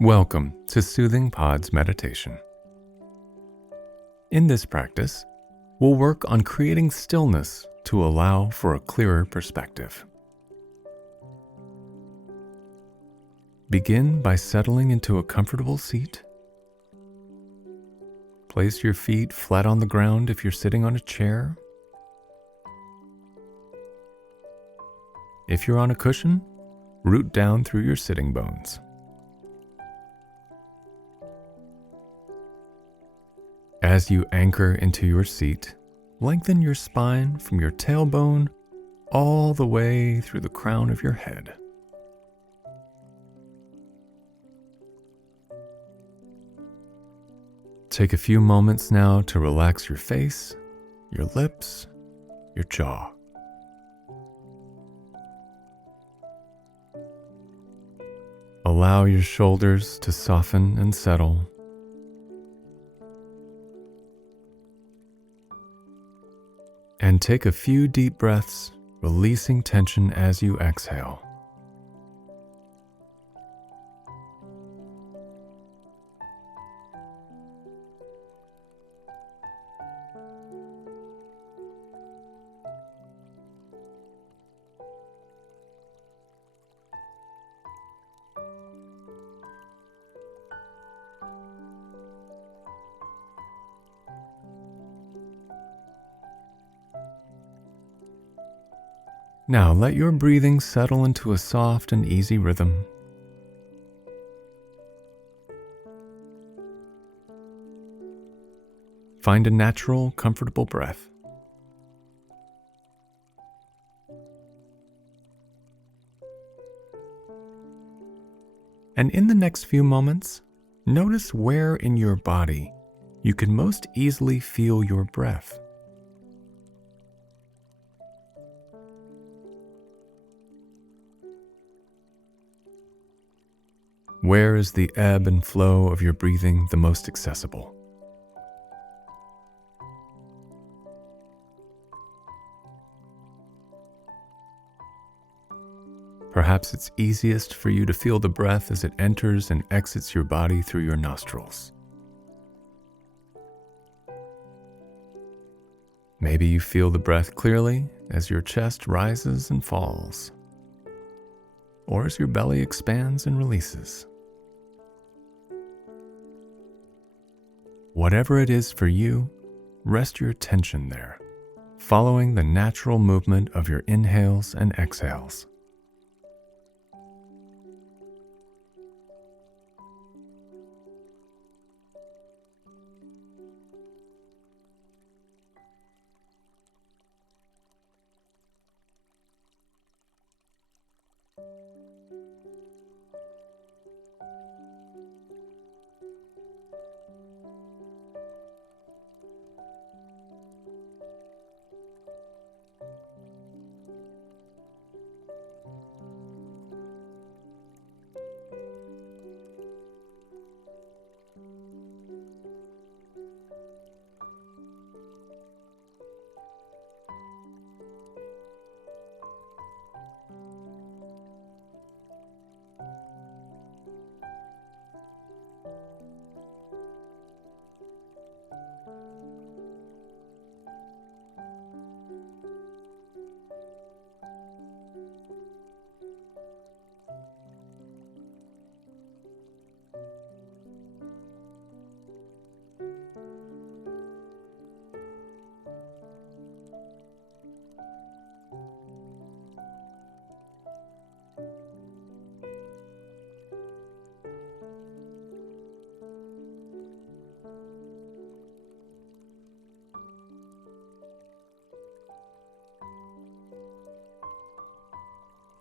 Welcome to Soothing Pod's meditation. In this practice, we'll work on creating stillness to allow for a clearer perspective. Begin by settling into a comfortable seat. Place your feet flat on the ground if you're sitting on a chair. If you're on a cushion, root down through your sitting bones. As you anchor into your seat, lengthen your spine from your tailbone all the way through the crown of your head. Take a few moments now to relax your face, your lips, your jaw. Allow your shoulders to soften and settle. And take a few deep breaths, releasing tension as you exhale. Now let your breathing settle into a soft and easy rhythm. Find a natural, comfortable breath. And in the next few moments, notice where in your body you can most easily feel your breath. Where is the ebb and flow of your breathing the most accessible? Perhaps it's easiest for you to feel the breath as it enters and exits your body through your nostrils. Maybe you feel the breath clearly as your chest rises and falls, or as your belly expands and releases. Whatever it is for you, rest your attention there, following the natural movement of your inhales and exhales.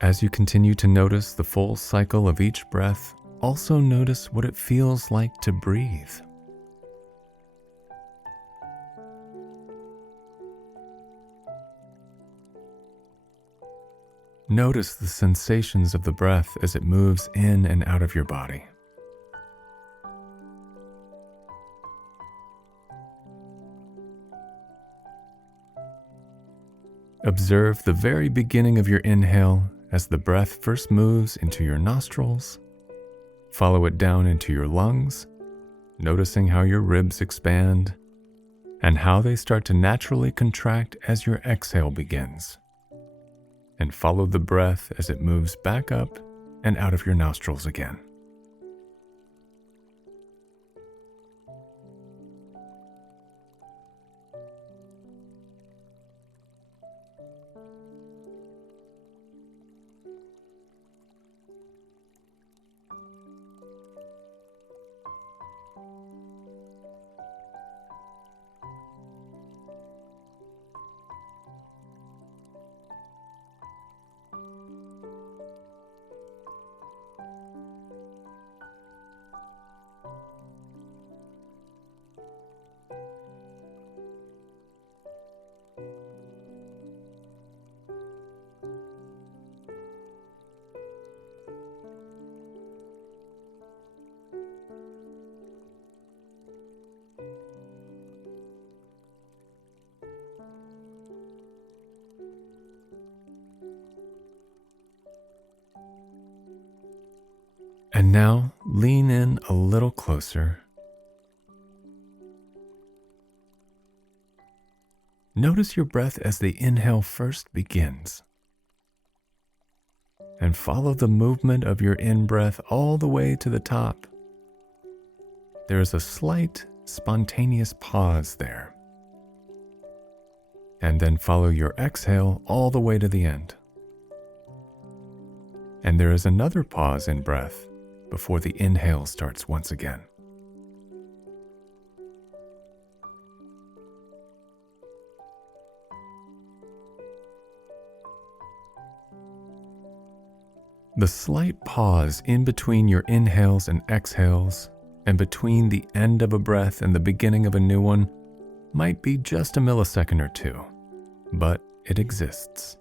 As you continue to notice the full cycle of each breath, also notice what it feels like to breathe. Notice the sensations of the breath as it moves in and out of your body. Observe the very beginning of your inhale as the breath first moves into your nostrils. Follow it down into your lungs, noticing how your ribs expand and how they start to naturally contract as your exhale begins. And follow the breath as it moves back up and out of your nostrils again. And now lean in a little closer. Notice your breath as the inhale first begins. And follow the movement of your in-breath all the way to the top. There is a slight, spontaneous pause there. And then follow your exhale all the way to the end. And there is another pause in breath before the inhale starts once again. The slight pause in between your inhales and exhales, and between the end of a breath and the beginning of a new one, might be just a millisecond or two, but it exists.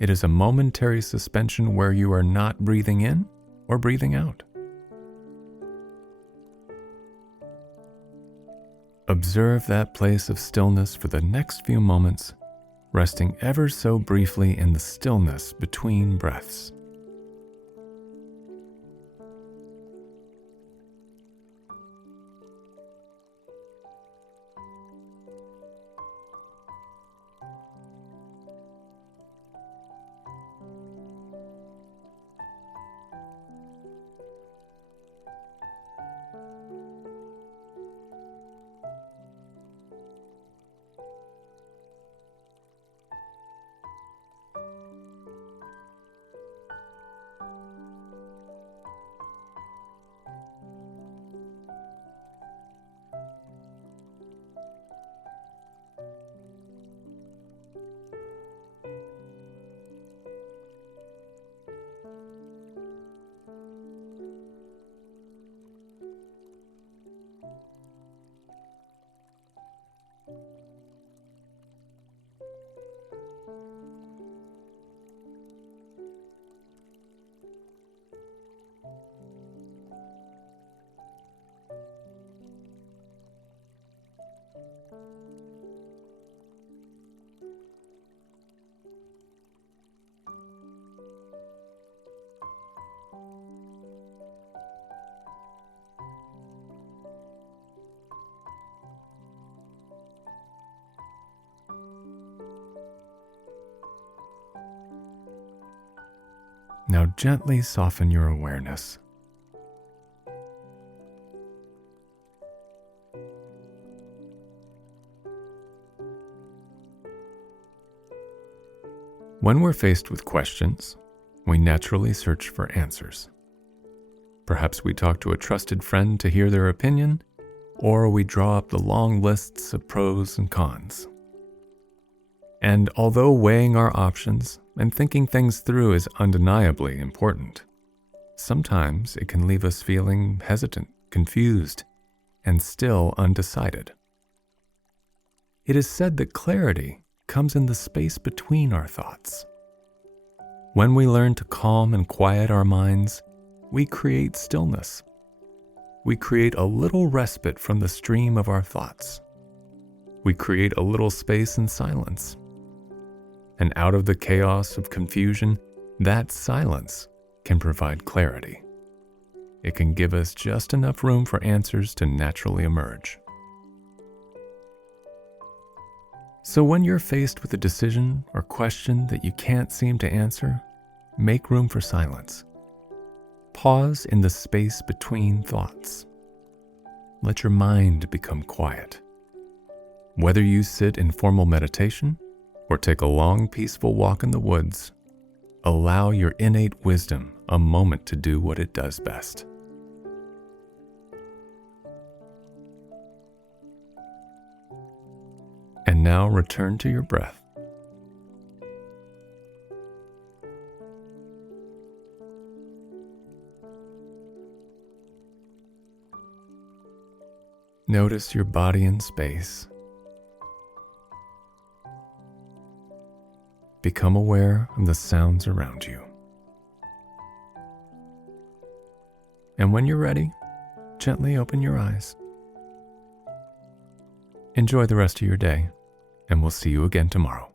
It is a momentary suspension where you are not breathing in or breathing out. Observe that place of stillness for the next few moments, resting ever so briefly in the stillness between breaths. Now gently soften your awareness. When we're faced with questions, we naturally search for answers. Perhaps we talk to a trusted friend to hear their opinion, or we draw up the long lists of pros and cons. And although weighing our options and thinking things through is undeniably important, sometimes it can leave us feeling hesitant, confused, and still undecided. It is said that clarity comes in the space between our thoughts. When we learn to calm and quiet our minds, we create stillness. We create a little respite from the stream of our thoughts. We create a little space and silence, And out of the chaos of confusion, that silence can provide clarity. It can give us just enough room for answers to naturally emerge. So when you're faced with a decision or question that you can't seem to answer, make room for silence. Pause in the space between thoughts. Let your mind become quiet. Whether you sit in formal meditation or take a long, peaceful walk in the woods, allow your innate wisdom a moment to do what it does best. And now return to your breath. Notice your body in space. Become aware of the sounds around you. And when you're ready, gently open your eyes. Enjoy the rest of your day, and we'll see you again tomorrow.